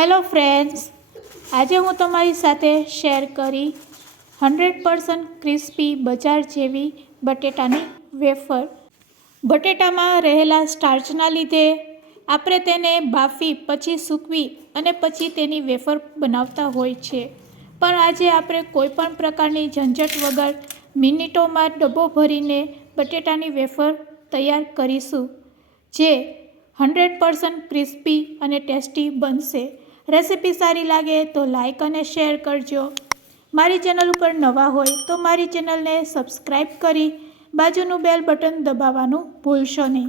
Hello friends, આજે હું તમારી સાથે શેર કરી 100% ક્રિસ્પી બજાર જેવી બટેટાની વેફર. બટેટામાં રહેલા સ્ટાર્ચના લીધે આપણે તેને બાફી પછી સૂકવી અને પછી તેની વેફર બનાવતા હોય છે. પણ આજે આપણે કોઈપણ પ્રકારની ઝંઝટ વગર મિનિટોમાં ડબ્બો ભરીને બટેટાની વેફર તૈયાર કરીશું, જે 100% ક્રિસ્પી અને ટેસ્ટી બનશે. રેસિપી સારી લાગે તો લાઈક અને શેર કરજો. મારી ચેનલ ઉપર નવા હોય તો મારી ચેનલને સબસ્ક્રાઈબ કરી બાજુનું બેલ બટન દબાવવાનું ભૂલશો નહીં,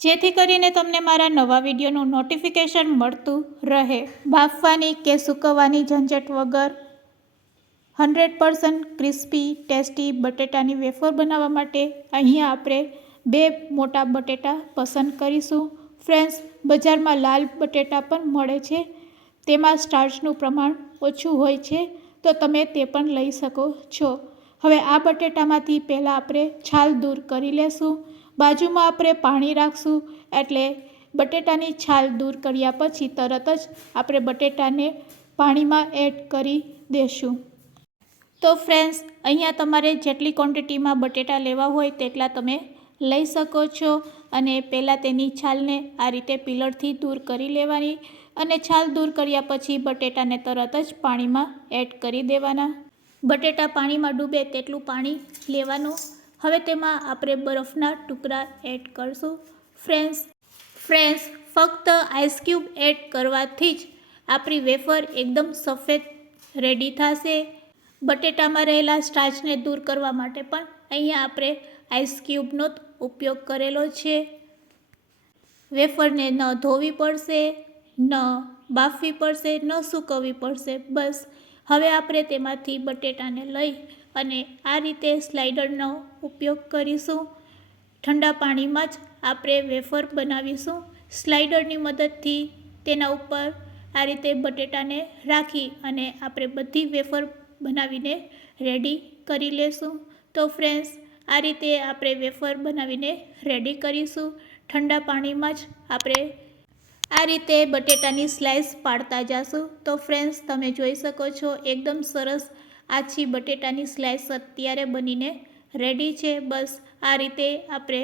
જેથી કરીને તમને મારા નવા વિડીયોનું નોટિફિકેશન મળતું રહે. બાફવાની કે સૂકવવાની ઝંઝટ વગર 100% ક્રિસ્પી ટેસ્ટી બટેટાની વેફર બનાવવા માટે અહીંયા આપણે 2 મોટા બટેટા પસંદ કરીશું. ફ્રેન્ડ્સ, બજારમાં લાલ બટેટા પણ મળે છે, તેમાં સ્ટાર્ચનું પ્રમાણ ઓછું હોય છે, તો તમે તે પણ લઈ શકો છો. હવે આ બટેટામાંથી પહેલાં આપણે છાલ દૂર કરી લેશું. બાજુમાં આપણે પાણી રાખશું, એટલે બટેટાની છાલ દૂર કર્યા પછી તરત જ આપણે બટેટાને પાણીમાં એડ કરી દેશું. તો ફ્રેન્ડ્સ, અહીંયા તમારે જેટલી ક્વોન્ટિટીમાં બટેટા લેવા હોય તેટલા તમે લઈ શકો છો. અને પહેલાં તેની છાલને આ રીતે પીલરથી દૂર કરી લેવાની અને છાલ દૂર કર્યા પછી બટેટાને તરત જ પાણીમાં એડ કરી દેવાના. બટેટા પાણીમાં ડૂબે તેટલું પાણી લેવાનું. હવે તેમાં આપણે બરફના ટુકડા એડ કરશું. ફ્રેન્ડ્સ, ફક્ત આઈસ ક્યુબ એડ કરવાથી જ આપણી વેફર એકદમ સફેદ રેડી થશે. બટેટામાં રહેલા સ્ટાર્ચને દૂર કરવા માટે પણ અહીંયા આપણે આઈસ ક્યુબનો ઉપયોગ કરેલો છે. વેફરને ન ધોવી પડશે, ન બાફવી પડશે, ન સૂકવવી પડશે. બસ હવે આપણે તેમાંથી બટેટાને લઈ અને આ રીતે સ્લાઇડરનો ઉપયોગ કરીશું. ઠંડા પાણીમાં જ આપણે વેફર બનાવીશું. સ્લાઇડરની મદદથી તેના ઉપર આ રીતે બટેટાને રાખી અને આપણે બધી વેફર બનાવીને રેડી કરી લેશું. તો ફ્રેન્ડ્સ, આ રીતે આપણે વેફર બનાવીને રેડી કરીશું. ઠંડા પાણીમાં જ આપણે આ રીતે બટેટાની સ્લાઇસ પાડતા જશું. તો ફ્રેન્ડ્સ, તમે જોઈ શકો છો એકદમ સરસ આછી બટેટાની સ્લાઇસ અત્યારે બનીને રેડી છે. બસ આ રીતે આપણે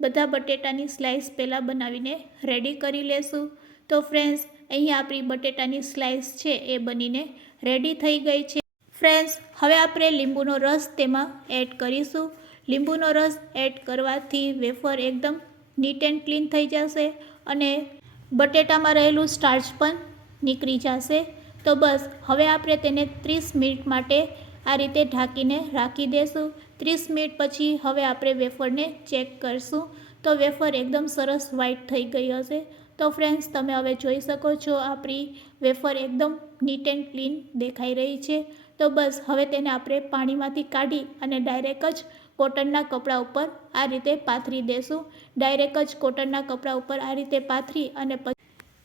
બધા બટેટાની સ્લાઇસ પહેલાં બનાવીને રેડી કરી લેશું. તો ફ્રેન્ડ્સ, અહીંયા આપણી બટેટાની સ્લાઇસ છે એ બનીને રેડી થઈ ગઈ છે. ફ્રેન્ડ્સ, હવે આપણે લીંબુનો રસ તેમાં એડ કરીશું. લીંબુનો રસ એડ કરવાથી વેફર એકદમ નીટ એન્ડ ક્લીન થઈ જશે અને બટેટામાં રહેલું સ્ટાર્ચ પણ નીકળી જશે. તો બસ હવે આપણે તેને 30 મિનિટ માટે આ રીતે ઢાંકીને રાખી દેશું. 30 મિનિટ પછી હવે આપણે વેફરને ચેક કરીશું. તો વેફર એકદમ સરસ વ્હાઈટ થઈ ગઈ હશે. તો ફ્રેન્ડ્સ, તમે હવે જોઈ શકો છો આપણી વેફર એકદમ નીટ એન્ડ ક્લીન દેખાઈ રહી છે. તો બસ હવે તેને આપણે પાણીમાંથી કાઢી અને ડાયરેક્ટ જ કોટનના કપડા ઉપર આ રીતે પાથરી દેશું. ડાયરેક્ટ જ કોટનના કપડા ઉપર આ રીતે પાથરી અને પછી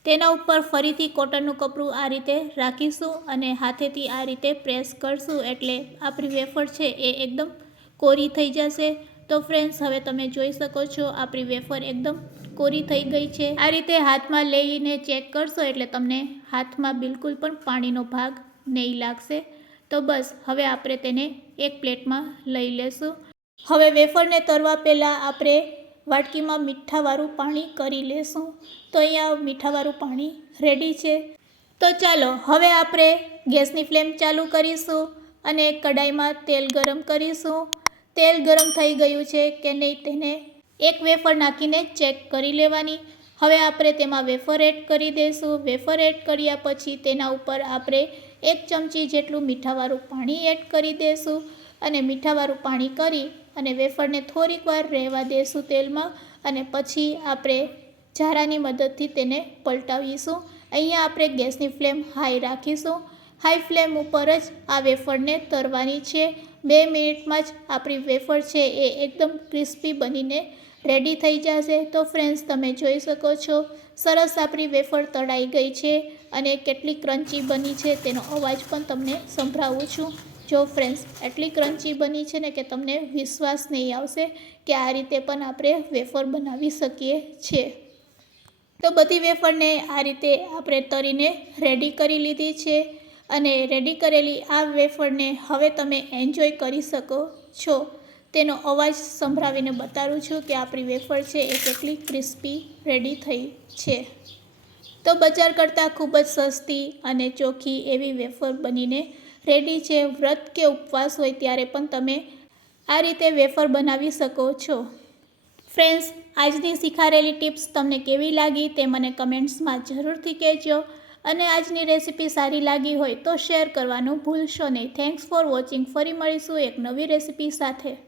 તેના ઉપર ફરીથી કોટનનું કપડું આ રીતે રાખીશું અને હાથેથી આ રીતે પ્રેસ કરશું, એટલે આપણી વેફર છે એ એકદમ કોરી થઈ જશે. તો ફ્રેન્ડ્સ, હવે તમે જોઈ શકો છો આપણી વેફર એકદમ કોરી થઈ ગઈ છે. આ રીતે હાથમાં લઈને ચેક કરશો એટલે તમને હાથમાં બિલકુલ પણ પાણીનો ભાગ નહીં લાગશે. તો બસ હવે આપણે તેને એક પ્લેટમાં લઈ લેશું. હવે વેફરને તળવા પહેલાં આપણે વાટકીમાં મીઠાવાળું પાણી કરી લેશું. તો અહીંયા મીઠાવાળું પાણી રેડી છે. તો ચાલો હવે આપણે ગેસની ફ્લેમ ચાલુ કરીશું અને કડાઈમાં તેલ ગરમ કરીશું. તેલ ગરમ થઈ ગયું છે કે નહીં તેને એક વેફર નાખીને ચેક કરી લેવાની. હવે આપણે તેમાં વેફર એડ કરી દઈશું. વેફર એડ કર્યા પછી તેના ઉપર આપણે 1 ચમચી જેટલું મીઠાવાળું પાણી એડ કરી દઈશું અને મીઠાવાળું પાણી કરી અને વેફરને થોડીક વાર રહેવા દઈશું તેલમાં અને પછી આપણે ઝારાની મદદથી તેને પલટાવીશું. અહીંયા આપણે ગેસની ફ્લેમ હાઈ રાખીશું. હાઈ ફ્લેમ ઉપર જ આ વેફરને તળવાની છે. 2 મિનિટમાં જ આપણી વેફર છે એ એકદમ ક્રિસ્પી બનીને રેડી થઈ જશે. તો ફ્રેન્ડ્સ, તમે જોઈ શકો છો સરસ આપણી વેફર તળાઈ ગઈ છે અને કેટલી ક્રન્ચી બની છે તેનો અવાજ પણ તમને સંભળાવું છું. જો ફ્રેન્ડ્સ, એટલી ક્રન્ચી બની છે ને કે તમને વિશ્વાસ નહીં આવશે કે આ રીતે પણ આપણે વેફર બનાવી શકીએ છીએ. તો બધી વેફરને આ રીતે આપણે તળીને રેડી કરી લીધી છે અને રેડી કરેલી આ વેફરને હવે તમે એન્જોય કરી શકો છો. તેનો અવાજ સંભળાવીને બતાવું છું કે આપણી વેફર છે એ કેટલી ક્રિસ્પી રેડી થઈ છે. તો બજાર કરતાં ખૂબ જ સસ્તી અને ચોખ્ખી એવી વેફર બનીને રેડી છે. વ્રત કે ઉપવાસ હોય ત્યારે પણ તમે આ રીતે વેફર બનાવી શકો છો. ફ્રેન્ડ્સ, આજની શીખારેલી ટિપ્સ તમને કેવી લાગી તે મને કમેન્ટ્સમાં જરૂરથી કહેજો અને આજની રેસીપી સારી લાગી હોય તો શેર કરવાનું ભૂલશો નહીં. Thanks for watching. ફરી મળીશું એક નવી રેસીપી સાથે.